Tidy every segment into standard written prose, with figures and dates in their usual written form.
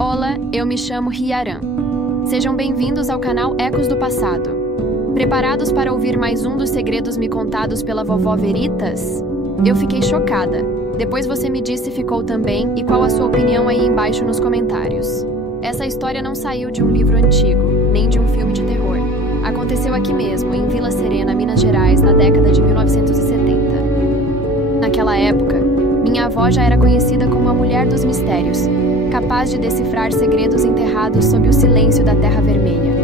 Olá, eu me chamo Hyaran. Sejam bem-vindos ao canal Ecos do Passado. Preparados para ouvir mais um dos segredos me contados pela vovó Veritas? Eu fiquei chocada. Depois você me disse se ficou também e qual a sua opinião aí embaixo nos comentários. Essa história não saiu de um livro antigo, nem de um filme de terror. Aconteceu aqui mesmo, em Vila Serena, Minas Gerais, na década de 1970. Naquela época, minha avó já era conhecida como a Mulher dos Mistérios, capaz de decifrar segredos enterrados sob o silêncio da Terra Vermelha.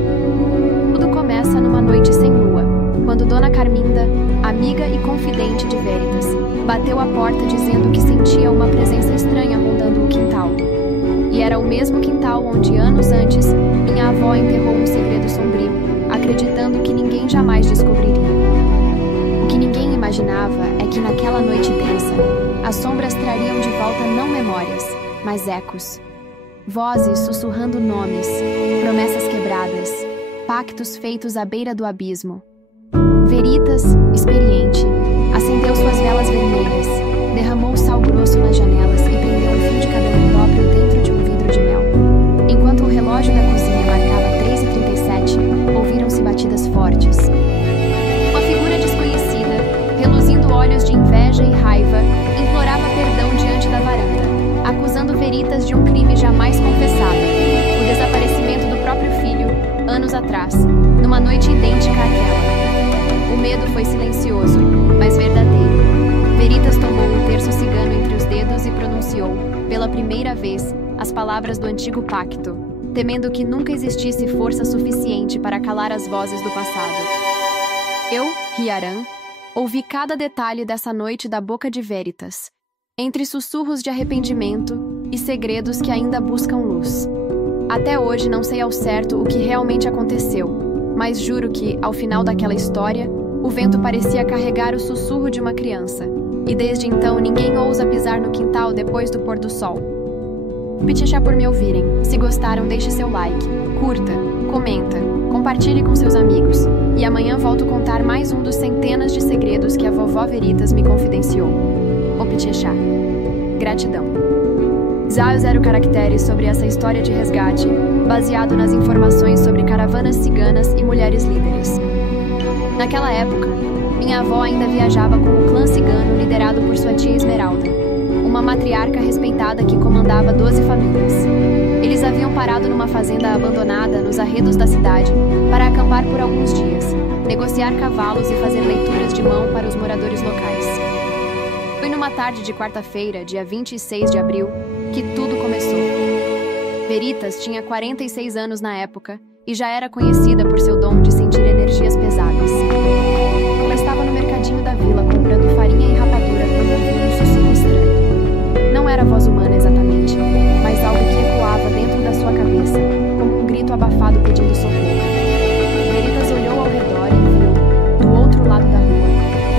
Tudo começa numa noite sem lua, quando Dona Carminda, amiga e confidente de Veritas, bateu a porta dizendo que sentia uma presença estranha rondando o quintal. E era o mesmo quintal onde, anos antes, minha avó enterrou um segredo sombrio, acreditando que ninguém jamais descobriria. O que ninguém imaginava é que naquela noite densa, as sombras trariam de volta não memórias, mas ecos. Vozes sussurrando nomes, promessas quebradas, pactos feitos à beira do abismo. Veritas, experiente, acendeu suas velas vermelhas, derramou sal grosso nas janelas e prendeu um fio de cabelo próprio dentro de um vidro de mel. Enquanto o relógio da cozinha marcava 3h37, ouviram-se batidas fortes. Uma figura desconhecida, reluzindo olhos de inveja e raiva, implorava perdão diante da varanda, acusando Veritas de um crime jamais confessado, o desaparecimento do próprio filho, anos atrás, numa noite idêntica àquela. O medo foi silencioso, mas verdadeiro. Veritas tomou um terço cigano entre os dedos e pronunciou, pela primeira vez, as palavras do antigo pacto, temendo que nunca existisse força suficiente para calar as vozes do passado. Eu, Hyaran, ouvi cada detalhe dessa noite da boca de Veritas, entre sussurros de arrependimento e segredos que ainda buscam luz. Até hoje não sei ao certo o que realmente aconteceu, mas juro que, ao final daquela história, o vento parecia carregar o sussurro de uma criança, e desde então ninguém ousa pisar no quintal depois do pôr do sol. Pichechá por me ouvirem. Se gostaram, deixe seu like, curta, comenta, compartilhe com seus amigos, e amanhã volto contar mais um dos centenas de segredos que a vovó Veritas me confidenciou. Pichechá. Gratidão. Zao 0 caracteres sobre essa história de resgate, baseado nas informações sobre caravanas ciganas e mulheres líderes. Naquela época, minha avó ainda viajava com o clã cigano liderado por sua tia Esmeralda, uma matriarca respeitada que comandava 12 famílias. Eles haviam parado numa fazenda abandonada nos arredos da cidade para acampar por alguns dias, negociar cavalos e fazer leituras de mão para os moradores locais. Foi numa tarde de quarta-feira, dia 26 de abril, que tudo começou. Veritas tinha 46 anos na época e já era conhecida por seu dom de sentir energias pesadas. Ela estava no mercadinho da vila comprando farinha e rapadura quando ouviu um sussurro estranho. Não era voz humana exatamente, mas algo que ecoava dentro da sua cabeça, como um grito abafado pedindo socorro. Veritas olhou ao redor e viu, do outro lado da rua,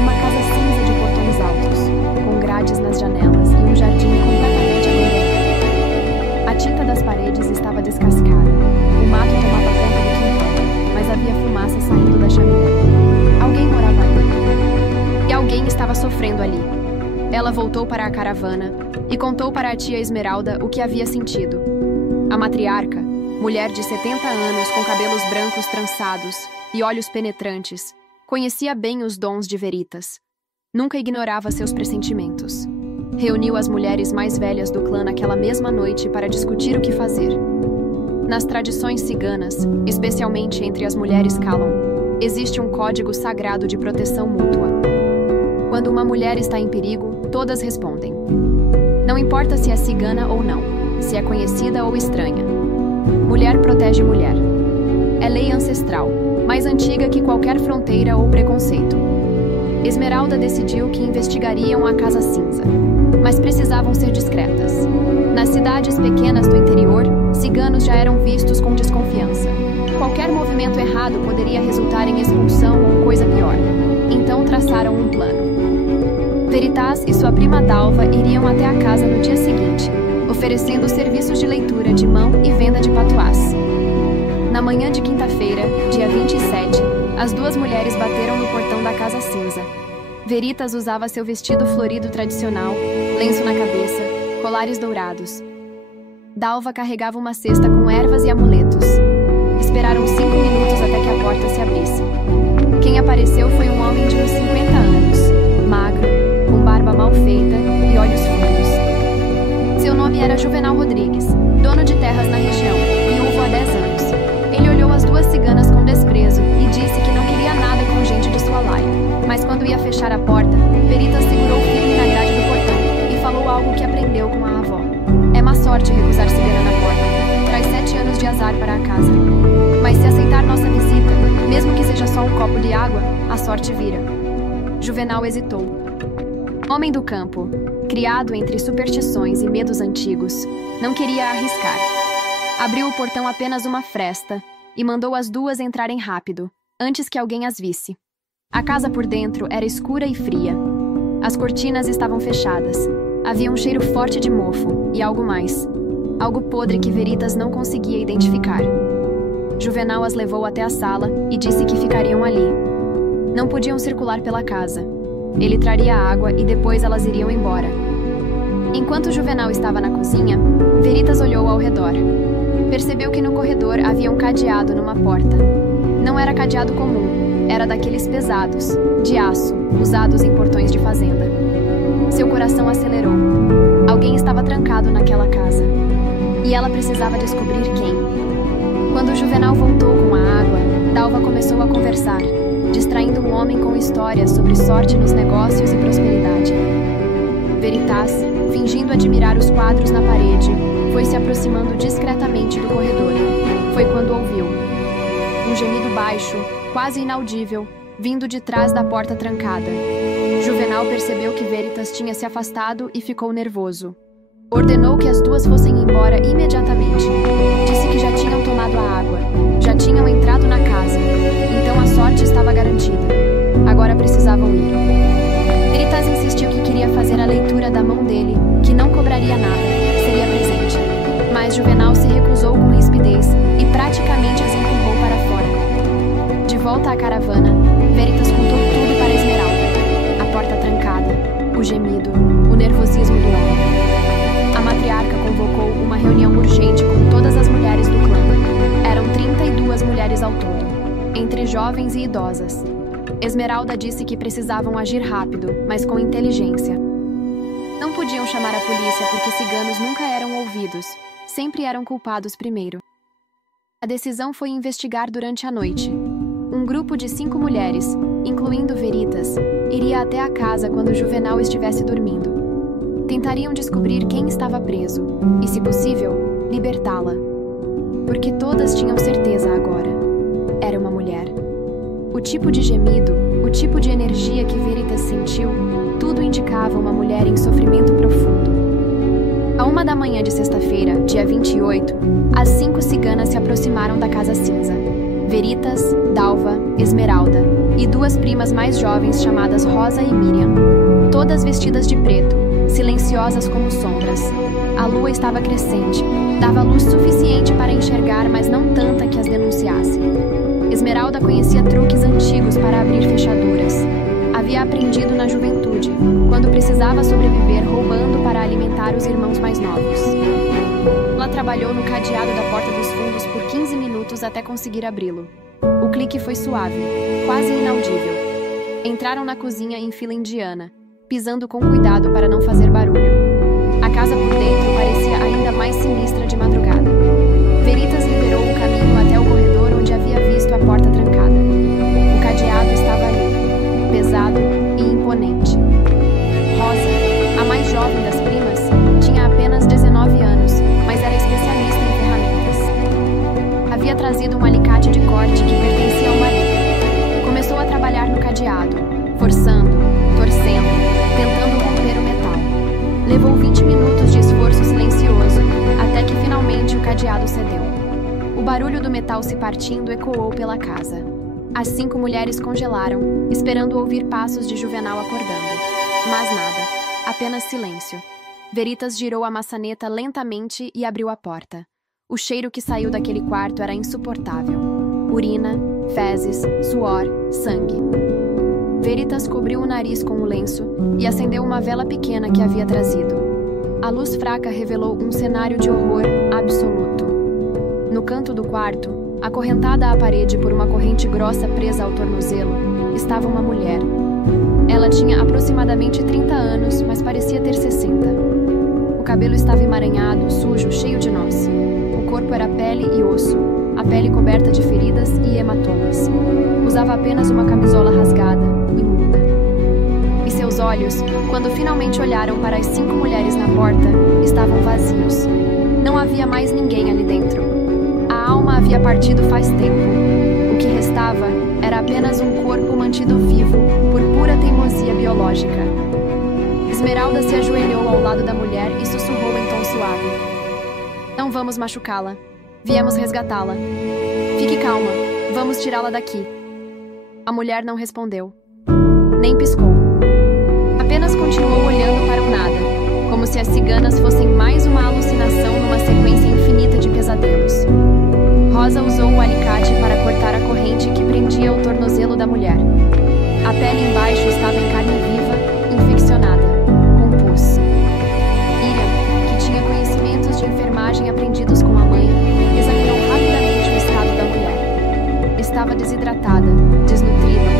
uma casa cinza de portões altos, com grades nas janelas e um jardim completamente abandonado. A tinta das paredes estava descascada, o mato tomava conta do quintal, mas havia fumaça saindo da chaminé. Alguém morava ali. E alguém estava sofrendo ali. Ela voltou para a caravana e contou para a tia Esmeralda o que havia sentido. A matriarca, mulher de 70 anos com cabelos brancos trançados e olhos penetrantes, conhecia bem os dons de Veritas. Nunca ignorava seus pressentimentos. Reuniu as mulheres mais velhas do clã naquela mesma noite para discutir o que fazer. Nas tradições ciganas, especialmente entre as mulheres Kalon, existe um código sagrado de proteção mútua. Quando uma mulher está em perigo, todas respondem. Não importa se é cigana ou não, se é conhecida ou estranha. Mulher protege mulher. É lei ancestral, mais antiga que qualquer fronteira ou preconceito. Esmeralda decidiu que investigariam a Casa Cinza, mas precisavam ser discretas. Nas cidades pequenas do interior, ciganos já eram vistos com desconfiança. Qualquer movimento errado poderia resultar em expulsão ou coisa pior. Então traçaram um plano. Veritas e sua prima Dalva iriam até a casa no dia seguinte, oferecendo serviços de leitura de mão e venda de patuás. Na manhã de quinta-feira, dia 27, as duas mulheres bateram no portão da Casa Cinza. Veritas usava seu vestido florido tradicional, lenço na cabeça, colares dourados. Dalva carregava uma cesta com ervas e amuletos. Esperaram 5 minutos até que a porta se abrisse. Quem apareceu foi um homem de uns 50 anos, magro, com barba mal feita e olhos fundos. Seu nome era Juvenal Rodrigues, dono de terras na região, viúvo há 10 anos. Ele olhou as duas ciganas com desprezo e disse que não queria nada com gente de sua laia. Mas quando ia fechar a porta, Veritas segurou firme na grade do portão e falou algo que aprendeu com a avó. É má sorte recusar cigana na porta. Traz 7 anos de azar para a casa. Mas se aceitar nossa visita, mesmo que seja só um copo de água, a sorte vira. Juvenal hesitou. Homem do campo, criado entre superstições e medos antigos, não queria arriscar. Abriu o portão apenas uma fresta e mandou as duas entrarem rápido, antes que alguém as visse. A casa por dentro era escura e fria. As cortinas estavam fechadas. Havia um cheiro forte de mofo e algo mais. Algo podre que Veritas não conseguia identificar. Juvenal as levou até a sala e disse que ficariam ali. Não podiam circular pela casa. Ele traria água e depois elas iriam embora. Enquanto Juvenal estava na cozinha, Veritas olhou ao redor. Percebeu que no corredor havia um cadeado numa porta. Não era cadeado comum, era daqueles pesados, de aço, usados em portões de fazenda. Seu coração acelerou. Alguém estava trancado naquela casa. E ela precisava descobrir quem. Quando Juvenal voltou com a água, Dalva começou a conversar, distraindo o homem com histórias sobre sorte nos negócios e prosperidade. Veritas, fingindo admirar os quadros na parede, foi se aproximando discretamente do corredor. Foi quando ouviu um gemido baixo, quase inaudível, vindo de trás da porta trancada. Juvenal percebeu que Veritas tinha se afastado e ficou nervoso. Ordenou que as duas fossem embora imediatamente. Disse que já tinham tomado a água, já tinham entrado na casa, então a sorte estava garantida. Agora precisavam ir. Veritas insistiu que queria fazer a leitura da mão dele, que não cobraria nada, seria presente. Mas Juvenal se recusou com rispidez e praticamente as empurrou para fora. De volta à caravana, Veritas contou tudo para Esmeralda. A porta trancada, o gemido, o nervosismo do homem. A matriarca convocou uma reunião urgente com todas as mulheres do clã. Eram 32 mulheres ao todo, entre jovens e idosas. Esmeralda disse que precisavam agir rápido, mas com inteligência. Não podiam chamar a polícia porque ciganos nunca eram ouvidos, sempre eram culpados primeiro. A decisão foi investigar durante a noite. Um grupo de 5 mulheres, incluindo Veritas, iria até a casa quando Juvenal estivesse dormindo. Tentariam descobrir quem estava preso e, se possível, libertá-la. Porque todas tinham certeza agora. Era uma mulher. O tipo de gemido, o tipo de energia que Veritas sentiu, tudo indicava uma mulher em sofrimento profundo. À 1 da manhã de sexta-feira, dia 28, as 5 ciganas se aproximaram da Casa Cinza. Veritas, Dalva, Esmeralda e 2 primas mais jovens chamadas Rosa e Miriam. Todas vestidas de preto, silenciosas como sombras. A lua estava crescente, dava luz suficiente para enxergar, mas não tanta que as denunciasse. Esmeralda conhecia truques antigos para abrir fechaduras. Havia aprendido na juventude, quando precisava sobreviver roubando para alimentar os irmãos mais novos. Ela trabalhou no cadeado da porta dos fundos por 15 minutos até conseguir abri-lo. O clique foi suave, quase inaudível. Entraram na cozinha em fila indiana, pisando com cuidado para não fazer barulho. A casa por dentro parecia ainda mais sinistra de madrugada. Veritas liderou o caminho até o corredor onde havia visto a porta trancada. O cadeado estava ali, pesado e imponente. Rosa, a mais jovem das primas, tinha apenas 19 anos, mas era especialista em ferramentas. Havia trazido um alicate de corte que pertencia ao marido. Começou a trabalhar no cadeado, forçando, torcendo, tentando romper o metal. Levou 20 minutos de esforço silencioso, até que finalmente o cadeado cedeu. O barulho do metal se partindo ecoou pela casa. As 5 mulheres congelaram, esperando ouvir passos de Juvenal acordando. Mas nada, apenas silêncio. Veritas girou a maçaneta lentamente e abriu a porta. O cheiro que saiu daquele quarto era insuportável. Urina, fezes, suor, sangue. Veritas cobriu o nariz com o lenço e acendeu uma vela pequena que havia trazido. A luz fraca revelou um cenário de horror absoluto. No canto do quarto, acorrentada à parede por uma corrente grossa presa ao tornozelo, estava uma mulher. Ela tinha aproximadamente 30 anos, mas parecia ter 60. O cabelo estava emaranhado, sujo, cheio de nós. O corpo era pele e osso, a pele coberta de feridas e hematomas. Usava apenas uma camisola rasgada, imunda. E seus olhos, quando finalmente olharam para as 5 mulheres na porta, estavam vazios. Não havia mais ninguém ali dentro. A alma havia partido faz tempo. O que restava era apenas um corpo mantido vivo por pura teimosia biológica. Esmeralda se ajoelhou ao lado da mulher e sussurrou em tom suave: "Não vamos machucá-la. Viemos resgatá-la. Fique calma. Vamos tirá-la daqui." A mulher não respondeu. Nem piscou. Apenas continuou olhando para o nada, como se as ciganas fossem mais uma alucinação numa sequência infinita de pesadelos. Rosa usou o alicate para cortar a corrente que prendia o tornozelo da mulher. A pele embaixo estava em carne viva, infeccionada, com pus. Miriam, que tinha conhecimentos de enfermagem aprendidos com a mãe, examinou rapidamente o estado da mulher. Estava desidratada, desnutrida,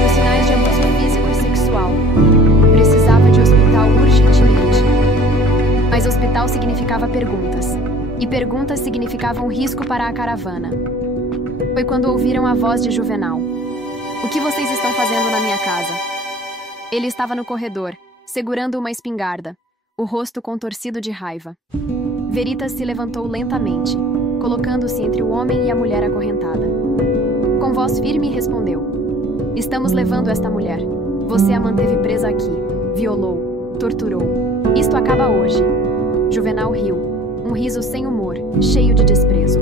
com sinais de abuso físico e sexual. Precisava de hospital urgentemente. Mas hospital significava perguntas. E perguntas significavam risco para a caravana. Foi quando ouviram a voz de Juvenal. "O que vocês estão fazendo na minha casa?" Ele estava no corredor, segurando uma espingarda, o rosto contorcido de raiva. Veritas se levantou lentamente, colocando-se entre o homem e a mulher acorrentada. Com voz firme respondeu: "Estamos levando esta mulher. Você a manteve presa aqui, violou, torturou. Isto acaba hoje." Juvenal riu. Um riso sem humor, cheio de desprezo.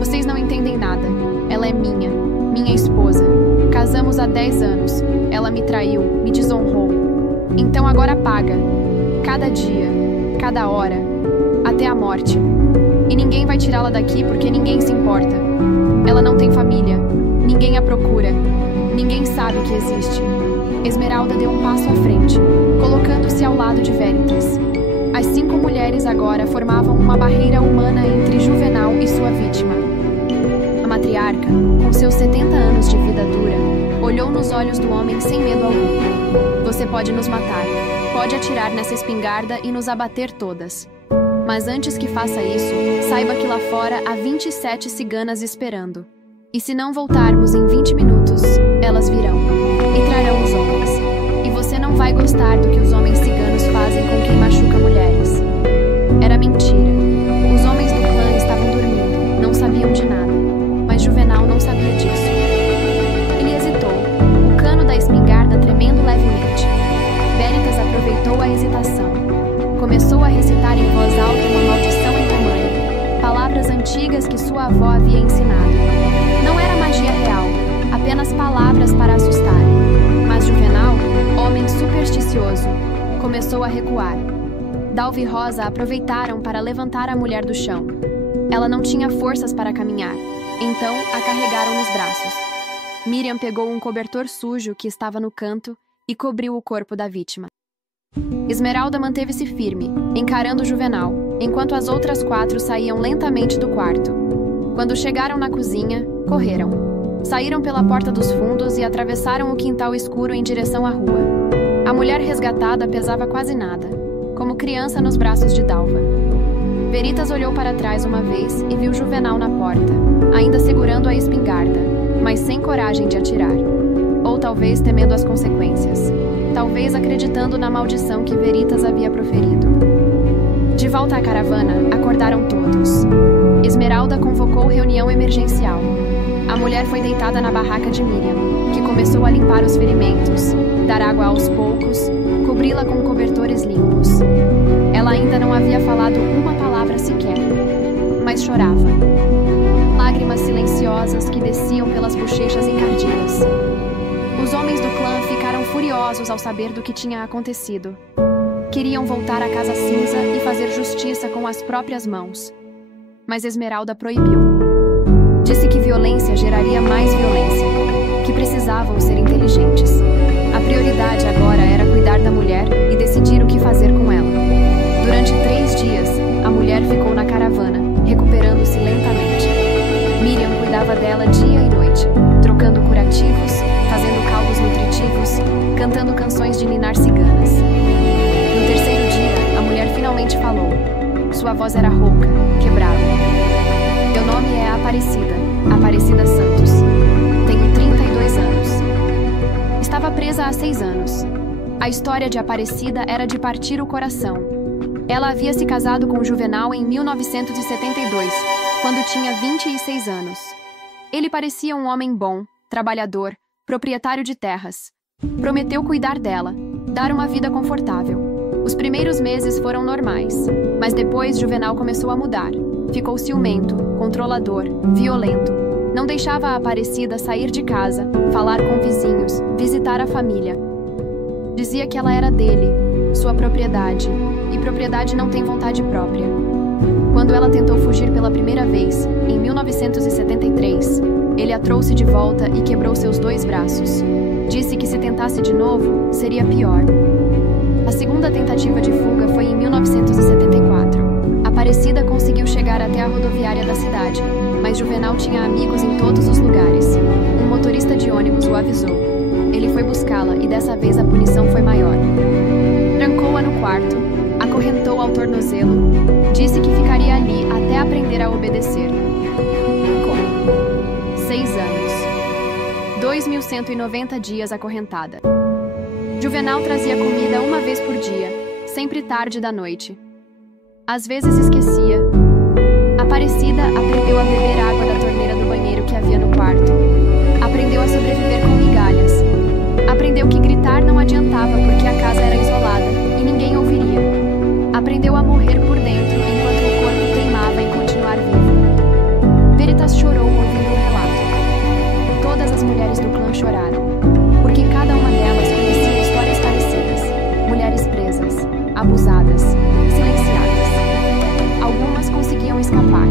"Vocês não entendem nada. Ela é minha esposa. Casamos há 10 anos. Ela me traiu, me desonrou. Então agora paga. Cada dia, cada hora, até a morte. E ninguém vai tirá-la daqui porque ninguém se importa. Ela não tem família. Ninguém a procura. Ninguém sabe que existe." Esmeralda deu um passo à frente, colocando-se ao lado de Veritas. As 5 mulheres agora formavam uma barreira humana entre Juvenal e sua vítima. A matriarca, com seus 70 anos de vida dura, olhou nos olhos do homem sem medo algum. "Você pode nos matar, pode atirar nessa espingarda e nos abater todas. Mas antes que faça isso, saiba que lá fora há 27 ciganas esperando. E se não voltarmos em 20 minutos, elas virão e trarão os homens. E você não vai gostar do que os homens ciganos fazem com quem machuca mulheres." Era mentira. Os homens do clã estavam dormindo, não sabiam de nada. Mas Juvenal não sabia disso. Ele hesitou, o cano da espingarda tremendo levemente. Veritas aproveitou a hesitação. Começou a recitar em voz alta uma maldição em romano, palavras antigas que sua avó havia ensinado. Não era magia real, apenas palavras para assustar. Mas Juvenal, homem supersticioso, começou a recuar. Dalva e Rosa aproveitaram para levantar a mulher do chão. Ela não tinha forças para caminhar, então a carregaram nos braços. Miriam pegou um cobertor sujo que estava no canto e cobriu o corpo da vítima. Esmeralda manteve-se firme, encarando Juvenal, enquanto as outras 4 saíam lentamente do quarto. Quando chegaram na cozinha, correram. Saíram pela porta dos fundos e atravessaram o quintal escuro em direção à rua. A mulher resgatada pesava quase nada, como criança nos braços de Dalva. Veritas olhou para trás uma vez e viu Juvenal na porta, ainda segurando a espingarda, mas sem coragem de atirar. Ou talvez temendo as consequências. Talvez acreditando na maldição que Veritas havia proferido. De volta à caravana, acordaram todos. Esmeralda convocou reunião emergencial. A mulher foi deitada na barraca de Miriam, que começou a limpar os ferimentos, dar água aos poucos, cobri-la com cobertores limpos. Ela ainda não havia falado uma palavra sequer, mas chorava. Lágrimas silenciosas que desciam pelas bochechas encardidas. Os homens do clã ficaram furiosos ao saber do que tinha acontecido. Queriam voltar à Casa Cinza e fazer justiça com as próprias mãos. Mas Esmeralda proibiu. Disse que violência geraria mais violência, que precisavam ser inteligentes. A prioridade agora era cuidar da mulher e decidir o que fazer com ela. Durante 3 dias, a mulher ficou na caravana, recuperando-se lentamente. Miriam cuidava dela dia e noite, trocando curativos, fazendo caldos nutritivos, cantando canções de ninar ciganas. No terceiro dia, a mulher finalmente falou. Sua voz era rouca, quebrada. Meu nome é Aparecida Santos. Tenho 32 anos. Estava presa há 6 anos. A história de Aparecida era de partir o coração. Ela havia se casado com Juvenal em 1972, quando tinha 26 anos. Ele parecia um homem bom, trabalhador, proprietário de terras. Prometeu cuidar dela, dar uma vida confortável. Os primeiros meses foram normais, mas depois Juvenal começou a mudar. Ficou ciumento, controlador, violento. Não deixava a Aparecida sair de casa, falar com vizinhos, visitar a família. Dizia que ela era dele, sua propriedade, e propriedade não tem vontade própria. Quando ela tentou fugir pela primeira vez, em 1973, ele a trouxe de volta e quebrou seus 2 braços. Disse que se tentasse de novo, seria pior. A segunda tentativa de fuga foi em 1974. Aparecida conseguiu chegar até a rodoviária da cidade, mas Juvenal tinha amigos em todos os lugares. Um motorista de ônibus o avisou. Ele foi buscá-la e dessa vez a punição foi maior. Trancou-a no quarto, acorrentou ao tornozelo, disse que ficaria ali até aprender a obedecer. Com 6 anos. 2.190 dias acorrentada. Juvenal trazia comida uma vez por dia, sempre tarde da noite. Às vezes esquecia. Aparecida aprendeu a beber água da torneira do banheiro que havia no quarto. Aprendeu a sobreviver com migalhas. Aprendeu que gritar não adiantava porque a casa era isolada e ninguém ouviria. Aprendeu a morrer por dentro enquanto o corpo teimava em continuar vivo. Veritas chorou ouvindo o relato. Todas as mulheres do clã choraram, porque cada uma delas conhecia histórias parecidas. Mulheres presas, abusadas, silenciadas. Algumas conseguiam escapar,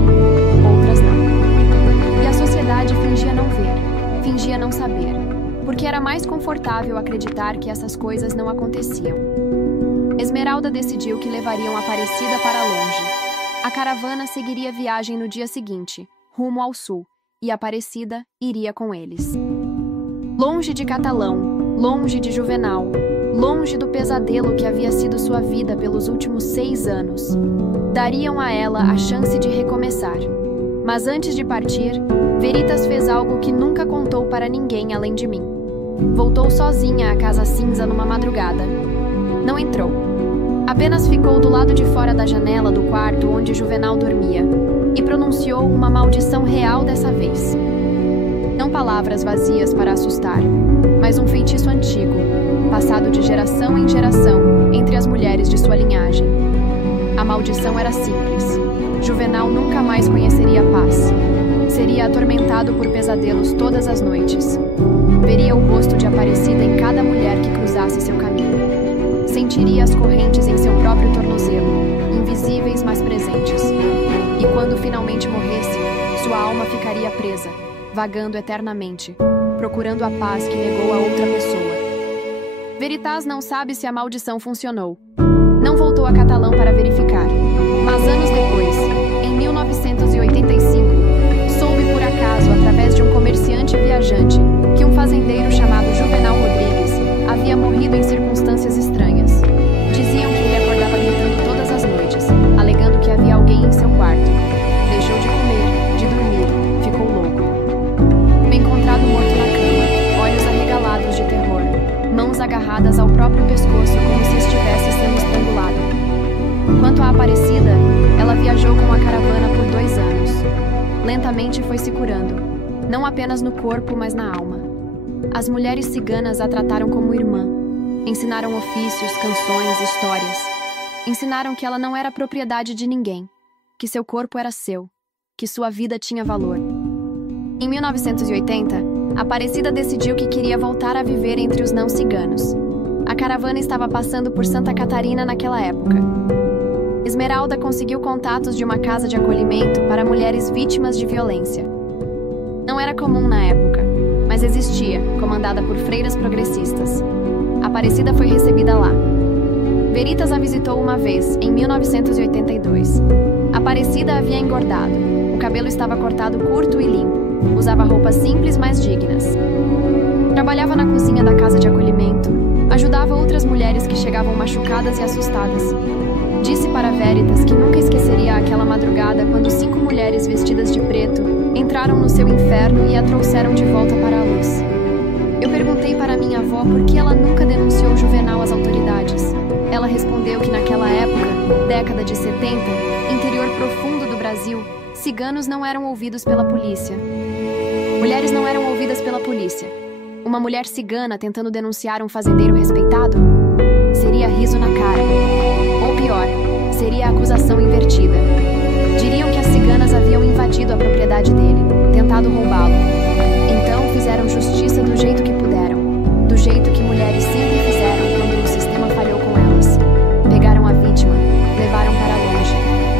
outras não. E a sociedade fingia não ver, fingia não saber, porque era mais confortável acreditar que essas coisas não aconteciam. Esmeralda decidiu que levariam Aparecida para longe. A caravana seguiria a viagem no dia seguinte, rumo ao sul, e Aparecida iria com eles. Longe de Catalão, longe de Juvenal, longe do pesadelo que havia sido sua vida pelos últimos 6 anos. Dariam a ela a chance de recomeçar. Mas antes de partir, Veritas fez algo que nunca contou para ninguém além de mim. Voltou sozinha à Casa Cinza numa madrugada. Não entrou. Apenas ficou do lado de fora da janela do quarto onde Juvenal dormia e pronunciou uma maldição real dessa vez. Não palavras vazias para assustar, mas um feitiço antigo, passado de geração em geração entre as mulheres de sua linhagem. A maldição era simples. Juvenal nunca mais conheceria paz. Seria atormentado por pesadelos todas as noites. Veria o rosto de Aparecida em cada mulher que cruzasse seu caminho. Sentiria as correntes em seu próprio tornozelo, invisíveis mas presentes. E quando finalmente morresse, sua alma ficaria presa, vagando eternamente, procurando a paz que negou a outra pessoa. Veritas não sabe se a maldição funcionou. Não voltou a Catalão para verificar. Mas anos depois, em 1985, soube por acaso, através de um comerciante viajante, que um fazendeiro chamado Juvenal Rodrigues havia morrido em circunstâncias estranhas. Diziam que ele acordava gritando todas as noites, alegando que havia alguém em seu quarto. Deixou de comer, de dormir, ficou louco. Foi encontrado morto na cama, olhos arregalados de terror, mãos agarradas ao próprio pescoço como se estivesse sendo estrangulado. Quanto à Aparecida, ela viajou com a caravana por 2 anos. Lentamente foi se curando, não apenas no corpo, mas na alma. As mulheres ciganas a trataram como irmã. Ensinaram ofícios, canções, histórias. Ensinaram que ela não era propriedade de ninguém, que seu corpo era seu, que sua vida tinha valor. Em 1980, Aparecida decidiu que queria voltar a viver entre os não ciganos. A caravana estava passando por Santa Catarina naquela época. Esmeralda conseguiu contatos de uma casa de acolhimento para mulheres vítimas de violência. Não era comum na época, mas existia, comandada por freiras progressistas. Aparecida foi recebida lá. Veritas a visitou uma vez, em 1982. Aparecida havia engordado. O cabelo estava cortado curto e limpo. Usava roupas simples, mas dignas. Trabalhava na cozinha da casa de acolhimento. Ajudava outras mulheres que chegavam machucadas e assustadas. Disse para Veritas que nunca esqueceria aquela madrugada quando 5 mulheres vestidas de preto entraram no seu inferno e a trouxeram de volta para a luz. Eu perguntei para minha avó por que ela nunca denunciou Juvenal às autoridades. Ela respondeu que naquela época, década de 70, interior profundo do Brasil, ciganos não eram ouvidos pela polícia. Mulheres não eram ouvidas pela polícia. Uma mulher cigana tentando denunciar um fazendeiro respeitado? Seria riso na cara. Ou pior, seria a acusação invertida. Diriam que as ciganas haviam invadido a propriedade dele, tentado roubá-lo. Então fizeram justiça do jeito que puderam, do jeito que mulheres sempre fizeram quando o sistema falhou com elas. Pegaram a vítima, levaram para longe,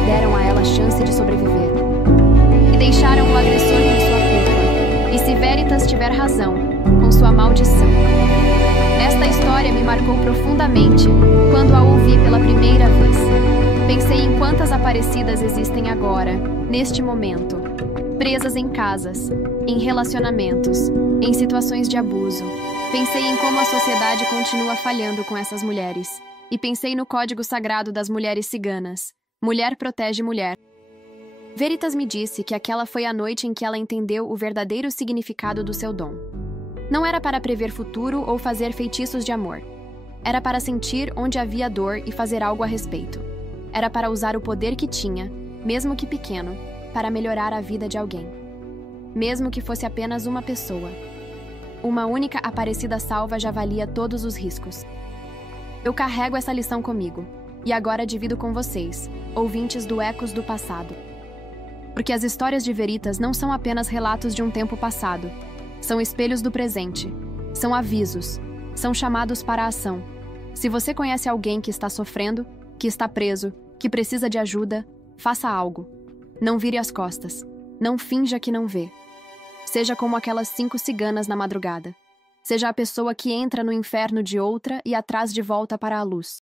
deram a ela chance de sobreviver. E deixaram o agressor com sua culpa. E se Veritas tiver razão, com sua maldição. Esta história me marcou profundamente quando a ouvi pela primeira vez. Pensei em quantas aparecidas existem agora, neste momento. Presas em casas, em relacionamentos, em situações de abuso. Pensei em como a sociedade continua falhando com essas mulheres. E pensei no código sagrado das mulheres ciganas. Mulher protege mulher. Veritas me disse que aquela foi a noite em que ela entendeu o verdadeiro significado do seu dom. Não era para prever futuro ou fazer feitiços de amor. Era para sentir onde havia dor e fazer algo a respeito. Era para usar o poder que tinha, mesmo que pequeno, para melhorar a vida de alguém. Mesmo que fosse apenas uma pessoa. Uma única aparecida salva já valia todos os riscos. Eu carrego essa lição comigo, e agora divido com vocês, ouvintes do Ecos do Passado. Porque as histórias de Veritas não são apenas relatos de um tempo passado. São espelhos do presente. São avisos. São chamados para a ação. Se você conhece alguém que está sofrendo, que está preso, que precisa de ajuda, faça algo. Não vire as costas. Não finja que não vê. Seja como aquelas 5 ciganas na madrugada. Seja a pessoa que entra no inferno de outra e a traz de volta para a luz.